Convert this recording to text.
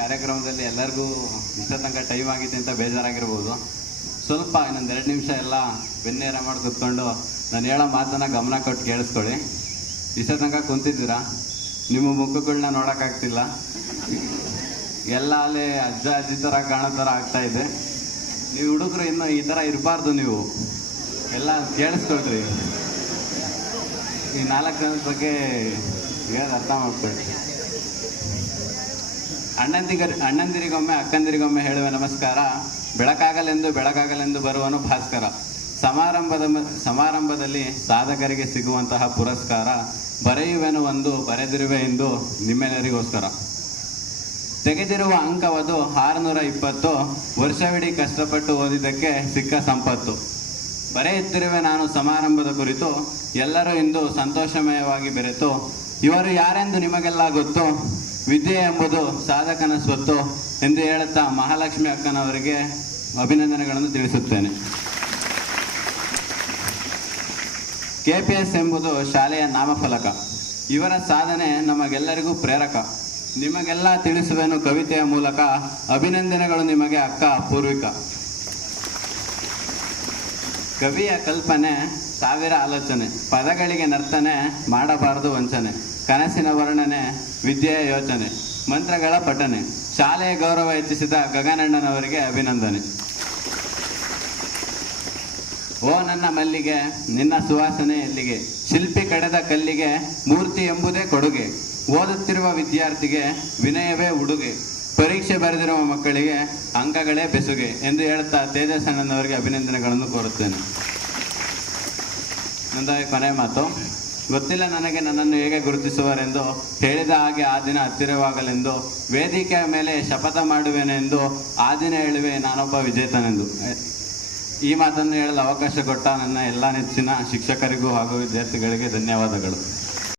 ಕಾರ್ಯಕ್ರಮದಲ್ಲಿ ಎಲ್ಲರಿಗೂ ಇಷ್ಟ ತನಕ ಟೈಮ್ ಆಗಿದೆ ಅಂತ ಬೇಜಾರಾಗಿರ್ಬೋದು. ಸ್ವಲ್ಪ ಇನ್ನೊಂದು 2 ನಿಮಿಷ ಎಲ್ಲ ಬೆನ್ನೇರ ಮಾಡಿ ಕೂತ್ಕೊಂಡು ನಾನು ಹೇಳೋ ಮಾತನ್ನು ಗಮನ ಕೊಟ್ಟು ಕೇಳಿಸ್ಕೊಳ್ಳಿ. ಇಷ್ಟ ತನಕ ಕುಂತಿದ್ದೀರಾ, ನಿಮ್ಮ ಮುಖಗಳನ್ನ ನೋಡೋಕ್ಕಾಗ್ತಿಲ್ಲ, ಎಲ್ಲ ಅಲ್ಲೇ ಅಜ್ಜ ಅಜ್ಜಿ ಥರ ಕಾಣೋ ಥರ ಆಗ್ತಾ ಇದೆ. ನೀವು ಹುಡುಗರು ಇನ್ನು ಈ ಥರ ಇರಬಾರ್ದು, ನೀವು ಎಲ್ಲ ಕೇಳಿಸ್ಕೊಳ್ರಿ. ಈ 4 ಜನದ ಬಗ್ಗೆ ಹೇಳಿ ಅರ್ಥ ಮಾಡ್ಕೊಳ್ಳಿ. ಅಣ್ಣಂದಿರಿಗೊಮ್ಮೆ ಅಕ್ಕಂದಿರಿಗೊಮ್ಮೆ ಹೇಳುವ ನಮಸ್ಕಾರ. ಬೆಳಕಾಗಲೆಂದು ಬರುವನು ಭಾಸ್ಕರ. ಸಮಾರಂಭದಲ್ಲಿ ಸಾಧಕರಿಗೆ ಸಿಗುವಂತಹ ಪುರಸ್ಕಾರ. ಬರೆಯುವೆನು ಒಂದು ಬರೆದಿರುವೆ ಎಂದು ನಿಮ್ಮೆಲ್ಲರಿಗೋಸ್ಕರ. ತೆಗೆದಿರುವ ಅಂಕವದು 620. ವರ್ಷವಿಡೀ ಕಷ್ಟಪಟ್ಟು ಓದಿದ್ದಕ್ಕೆ ಸಿಕ್ಕ ಸಂಪತ್ತು. ಬರೆಯುತ್ತಿರುವೆ ನಾನು ಸಮಾರಂಭದ ಕುರಿತು. ಎಲ್ಲರೂ ಇಂದು ಸಂತೋಷಮಯವಾಗಿ ಬೆರೆತು. ಇವರು ಯಾರೆಂದು ನಿಮಗೆಲ್ಲ ಗೊತ್ತು. ವಿದ್ಯೆ ಎಂಬುದು ಸಾಧಕನ ಸ್ವತ್ತು ಎಂದು ಹೇಳುತ್ತಾ ಮಹಾಲಕ್ಷ್ಮಿ ಅಕ್ಕನವರಿಗೆ ಅಭಿನಂದನೆಗಳನ್ನು ತಿಳಿಸುತ್ತೇನೆ. KPS ಎಂಬುದು ಶಾಲೆಯ ನಾಮಫಲಕ. ಇವರ ಸಾಧನೆ ನಮಗೆಲ್ಲರಿಗೂ ಪ್ರೇರಕ. ನಿಮಗೆಲ್ಲ ತಿಳಿಸುವೆನು ಕವಿತೆಯ ಮೂಲಕ. ಅಭಿನಂದನೆಗಳು ನಿಮಗೆ ಅಕ್ಕ ಪೂರ್ವಿಕ. ಕವಿಯ ಕಲ್ಪನೆ 1000 ಆಲೋಚನೆ. ಪದಗಳಿಗೆ ನರ್ತನೆ ಮಾಡಬಾರದು ವಂಚನೆ. ಕನಸಿನ ವರ್ಣನೆ ವಿದ್ಯೆಯ ಯೋಚನೆ. ಮಂತ್ರಗಳ ಪಠನೆ. ಶಾಲೆಯ ಗೌರವ ಹೆಚ್ಚಿಸಿದ ಗಗನಣ್ಣನವರಿಗೆ ಅಭಿನಂದನೆ. ಓ ನನ್ನ ಮಲ್ಲಿಗೆ ನಿನ್ನ ಸುವಾಸನೆ ಎಲ್ಲಿಗೆ. ಶಿಲ್ಪಿ ಕಡೆದ ಕಲ್ಲಿಗೆ ಮೂರ್ತಿ ಎಂಬುದೇ ಕೊಡುಗೆ. ಓದುತ್ತಿರುವ ವಿದ್ಯಾರ್ಥಿಗೆ ವಿನಯವೇ ಉಡುಗೆ. ಪರೀಕ್ಷೆ ಬರೆದಿರುವ ಮಕ್ಕಳಿಗೆ ಅಂಕಗಳೇ ಬೆಸುಗೆ ಎಂದು ಹೇಳುತ್ತಾ ತೇಜಸ್ ಅಣ್ಣನವರಿಗೆ ಅಭಿನಂದನೆಗಳನ್ನು ಕೋರುತ್ತೇನೆ. ನಂದ ಕೊನೆ ಮಾತು. ಗೊತ್ತಿಲ್ಲ ನನಗೆ ನನ್ನನ್ನು ಹೇಗೆ ಗುರುತಿಸುವರೆಂದು. ಹೇಳಿದ ಹಾಗೆ ಆ ದಿನ ಹತ್ತಿರವಾಗಲೆಂದು. ವೇದಿಕೆಯ ಮೇಲೆ ಶಪಥ ಮಾಡುವೆನೆಂದು. ಆ ದಿನ ಹೇಳುವೆ ನಾನೊಬ್ಬ ವಿಜೇತನೆಂದು. ಈ ಮಾತನ್ನು ಹೇಳಲು ಅವಕಾಶ ಕೊಟ್ಟ ನನ್ನ ಎಲ್ಲ ನೆಚ್ಚಿನ ಶಿಕ್ಷಕರಿಗೂ ಹಾಗೂ ವಿದ್ಯಾರ್ಥಿಗಳಿಗೆ ಧನ್ಯವಾದಗಳು.